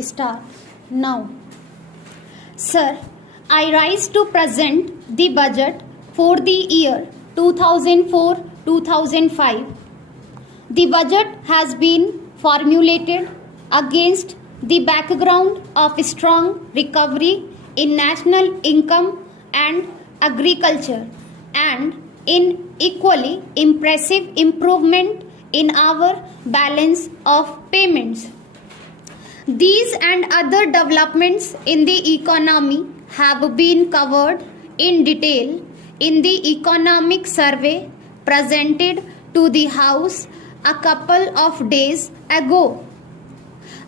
Start now. Sir, I rise to present the budget for the year 2004-2005. The budget has been formulated against the background of strong recovery in national income and agriculture and in equally impressive improvement in our balance of payments. These and other developments in the economy have been covered in detail in the economic survey presented to the House a couple of days ago.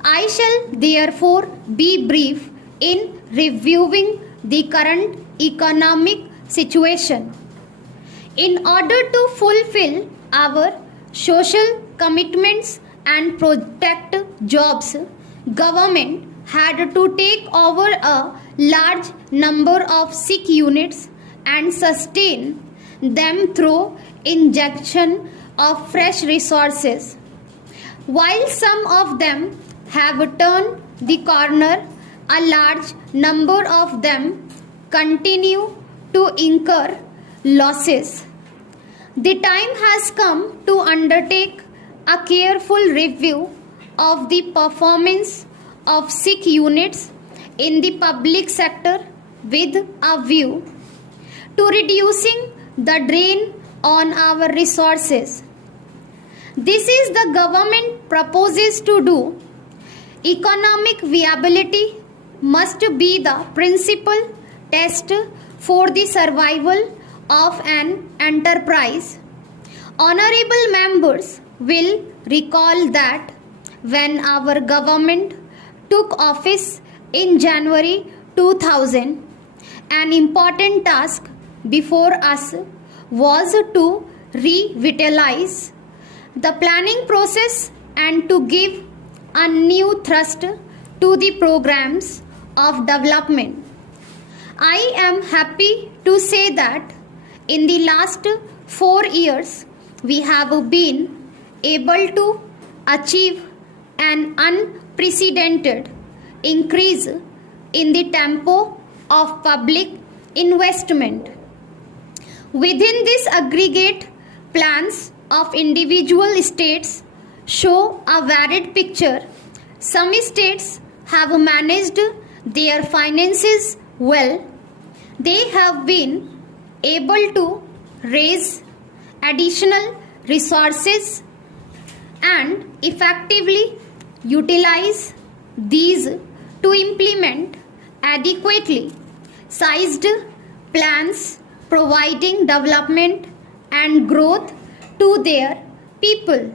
I shall therefore be brief in reviewing the current economic situation. In order to fulfill our social commitments and protect jobs, government had to take over a large number of sick units and sustain them through injection of fresh resources. While some of them have turned the corner, a large number of them continue to incur losses. The time has come to undertake a careful review of the performance of sick units in the public sector with a view to reducing the drain on our resources. This is the government proposes to do. Economic viability must be the principal test for the survival of an enterprise. Honorable members will recall that when our government took office in January 2000, an important task before us was to revitalize the planning process and to give a new thrust to the programs of development. I am happy to say that in the last 4 years we have been able to achieve an unprecedented increase in the tempo of public investment. Within this aggregate, plans of individual states show a varied picture. Some states have managed their finances well. They have been able to raise additional resources and effectively utilize these to implement adequately sized plans providing development and growth to their people.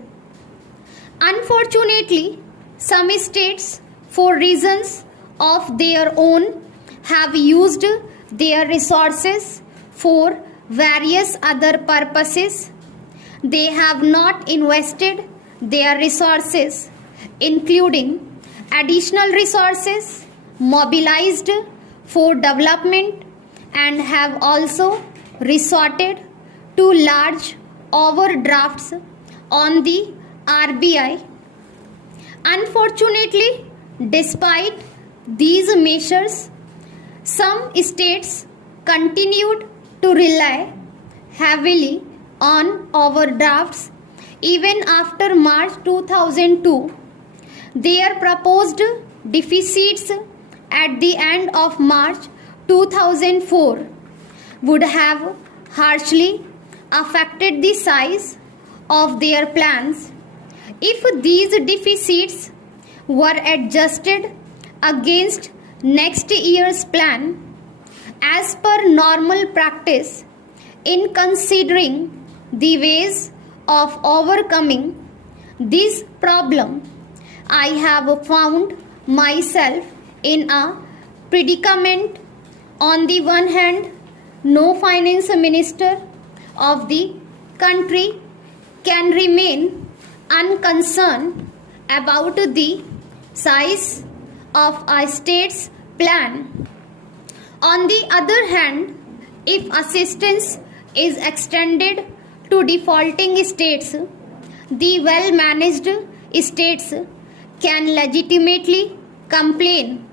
Unfortunately, some states, for reasons of their own, have used their resources for various other purposes. They have not invested their resources, including additional resources mobilized for development, and have also resorted to large overdrafts on the RBI. Unfortunately, despite these measures, some states continued to rely heavily on overdrafts even after March 2002. Their proposed deficits at the end of March 2004 would have harshly affected the size of their plans if these deficits were adjusted against next year's plan. As per normal practice, in considering the ways of overcoming this problem, I have found myself in a predicament. On the one hand, no finance minister of the country can remain unconcerned about the size of a state's plan. On the other hand, if assistance is extended to defaulting states, the well-managed states can legitimately complain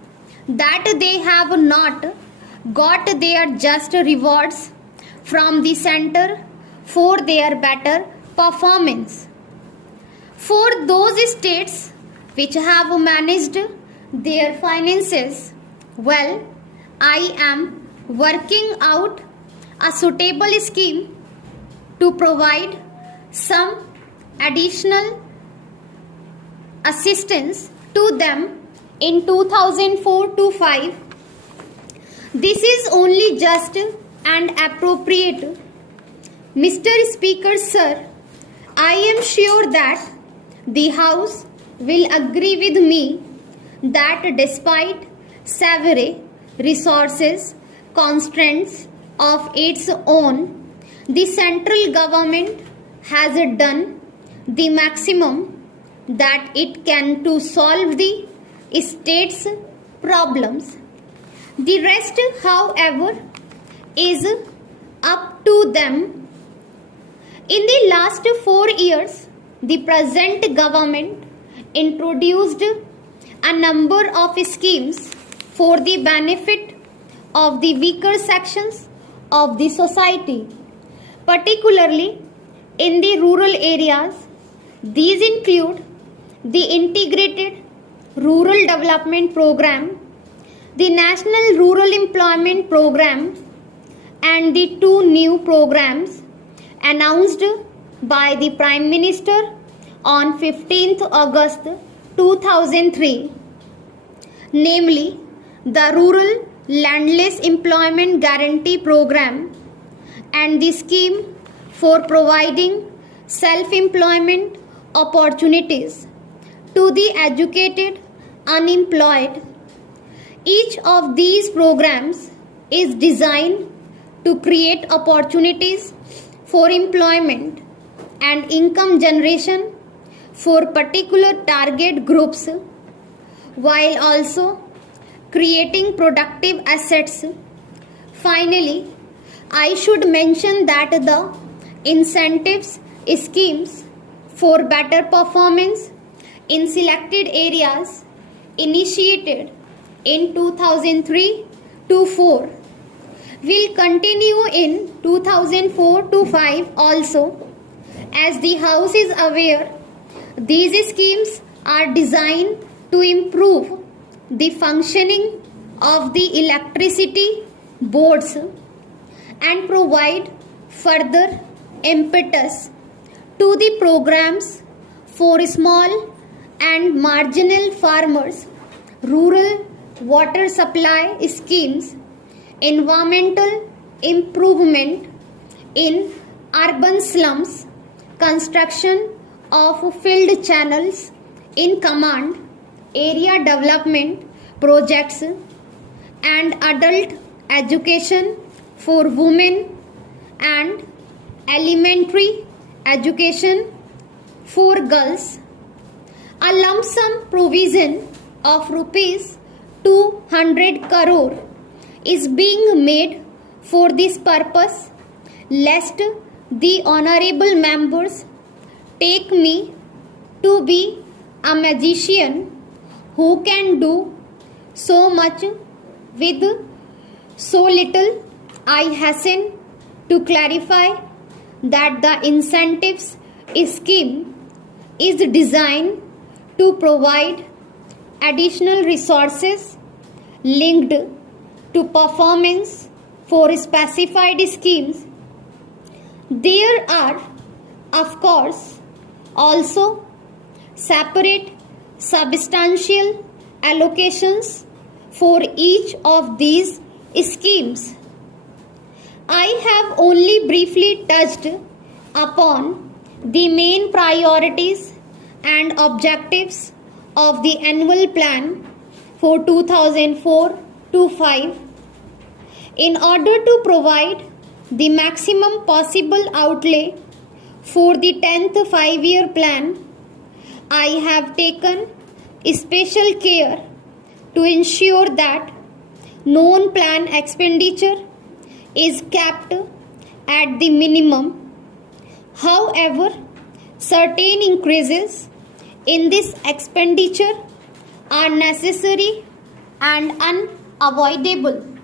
that they have not got their just rewards from the center for their better performance. For those states which have managed their finances well, I am working out a suitable scheme to provide some additional assistance to them in 2004 to 5. This is only just and appropriate. Mr. Speaker, sir, I am sure that the House will agree with me that despite severe resources constraints of its own, the central government has done the maximum that it can to solve the state's problems. The rest, however, is up to them. In the last 4 years, the present government introduced a number of schemes for the benefit of the weaker sections of the society, particularly in the rural areas. These include the Integrated Rural Development Program, the National Rural Employment Program, and the 2 new programs announced by the Prime Minister on 15th August 2003, namely the Rural Landless Employment Guarantee Program and the scheme for providing self-employment opportunities to the educated unemployed. Each of these programs is designed to create opportunities for employment and income generation for particular target groups while also creating productive assets. Finally, I should mention that the incentives schemes for better performance in selected areas initiated in 2003 to 4 will continue in 2004 to 5 also. As the House is aware, these schemes are designed to improve the functioning of the electricity boards and provide further impetus to the programs for small and marginal farmers, rural water supply schemes, environmental improvement in urban slums, construction of field channels in command area development projects, and adult education for women and elementary education for girls. A lump sum provision of rupees 200 crore is being made for this purpose, lest the honorable members take me to be a magician who can do so much with so little. I hasten to clarify that the incentives scheme is designed to provide additional resources linked to performance for specified schemes. There are, of course, also separate substantial allocations for each of these schemes. I have only briefly touched upon the main priorities and objectives of the annual plan for 2004 to 5. In order to provide the maximum possible outlay for the 10th 5-year plan, I have taken special care to ensure that non-plan expenditure is kept at the minimum. However, certain increases in this expenditure are necessary and unavoidable.